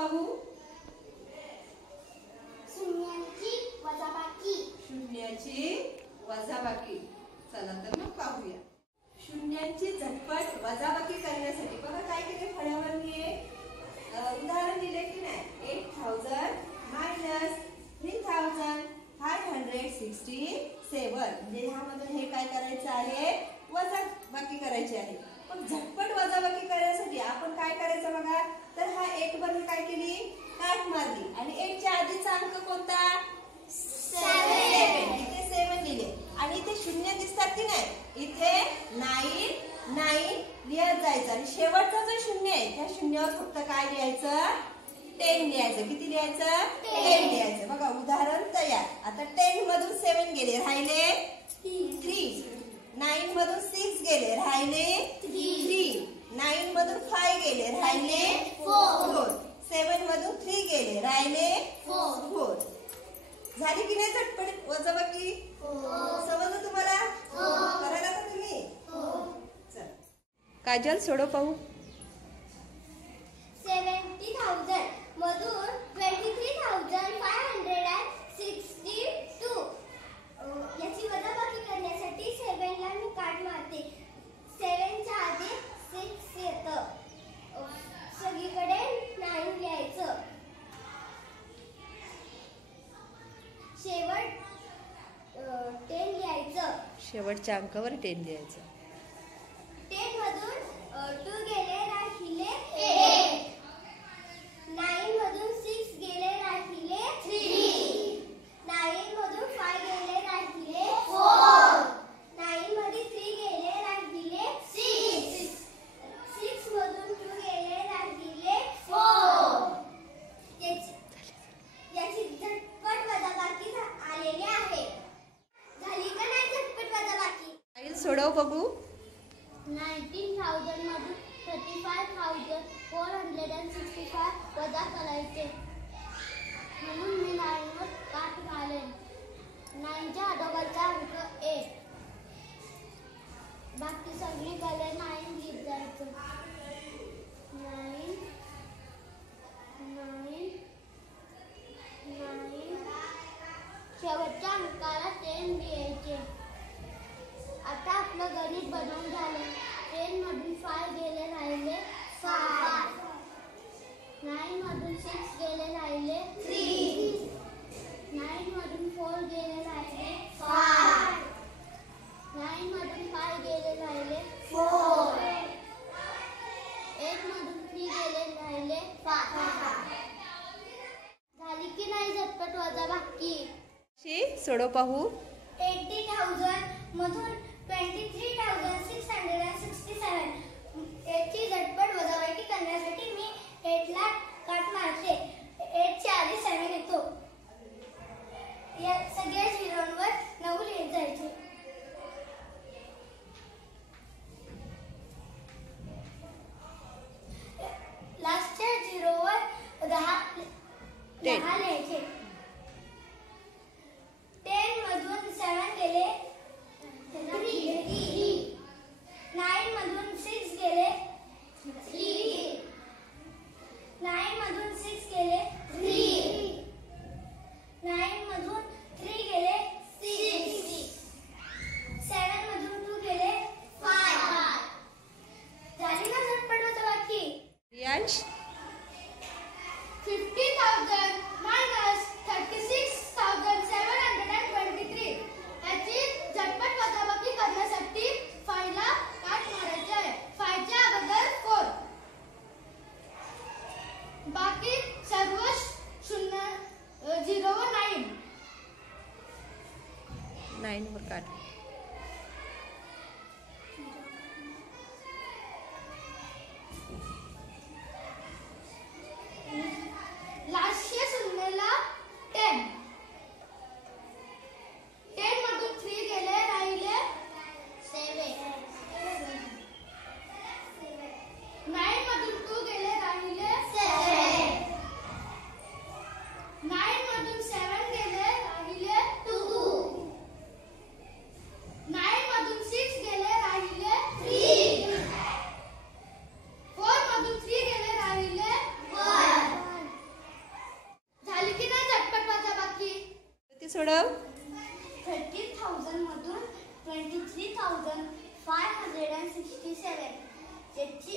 पाहू? शून्याची वजाबाकी. शून्याची वजाबाकी. चला तर मग पाहूया. शून्यांची झटपट वजाबाकी करण्यासाठी बघा काय केले फळ्यावरती उदाहरण दिले की नाही. 8000 मायनस 3567 म्हणजे ह्यामधून हे काय करायचं आहे, वजाबाकी करायची आहे. पण झटपट वजाबाकी करण्यासाठी आपण काय करायचं बघा. तर हा 8 बरोबर काय केली, काट मारली आणि 8 च्या आधीचा अंक कोणता, 7. इथे 7 लिहिले आणि इथे शून्य दिसतात की नाही. इथे 9 लिहत जायचं आणि शेवटचा जो शून्य आहे त्या शून्यावर फक्त काय लिहायचं, 10 लिहायचं. किती लिहायचं, 10 लिहायचं. बघा उदाहरण तयार. आता 10 मधून 7 गेले, राहिले 3. 9 मधून 6 गेले, राहिले 3. 9 मधून 5 गेले, राहिले 4. 7 मधून 3 गेले, राहिले 4. झाली की नाही झटपट वजाबाकी? समजलं तुम्हाला? करायला का तुम्ही? काजल सोडव पाहू. 70,000 मधून 23,562 याची वजाबाकी करण्यासाठी 7 ला मी काट मारते. 7 च्या आधी 6 येतं. सगळीकडे 9 लिहायचं. शेवट 10 लिहायचं. शेवटच्या अंकावर 10 लिहायचं. 10 मधून 2 गेले, राहिले 8. 9 मधून 6 गेले, राहिले 3. 9 मधून 5 गेले, राहिले 4. 9 मध्ये 3 गेले, राहिले 6. 6 मधून 2 गेले, राहिले 4. याची झटपट वजाबाकी आलेली आहे. झाली का नाही झटपट वजाबाकी? सोडव बघू. 19,000 मधून 35,465 वजा करायचे म्हणून मी 9 वर काट घालेन. 9 च्या अगोदरचा अंक 8. बाकी सगळीकडे 9 लिहित जायचं. 9 शेवटच्या अंकाला 10 लिहायचे. आता आपलं गणित बनवून झालं. 10 मधून 5 गेले, राहिले 5. 9 मधून 6 गेले, राहिले 3. 9 मधून 4 गेले, राहिले 5. 9 मधून 5 गेले, राहिले 4. 8 मधून 3 गेले, राहिले 5. झाली की नाही झटपट वजाबाकी? सोडव पाहू. 80,000 मधून 23,667 याची झटपट वजाबाकी करण्यासाठी मी 8 ला काट मारते. 8 च्या आधी 7 येतो. या सगळ्या झिरोवर 9 लिहित जायचे. लास्टच्या झिरोवर 10 लिहायचे. 10 मधून 7 गेले, 3. 9 मधून 6 गेले, 3. 9 मधून 6 गेले, 3. 9 मधून 3 गेले, 6. 7 मधून 2 गेले, 5. झाली ना झटपट वजाबाकी? रियांश. 50,000 मायनस 36,723 याची झटपट वजाबाकी करण्यासाठी 5 ला काट मारायचे आहे. 5 च्या अगोदर 4. बाकी सर्व 0 व 9 वर काट. लास्टच्या शून्याला 10. 10 मधून 3 गेले, राहिले 7. 9 मधून 2 गेले, राहिले 7. 9 मधून 7 गेले, राहिले 2. सोडव. 30,000 मधून 23,567 चे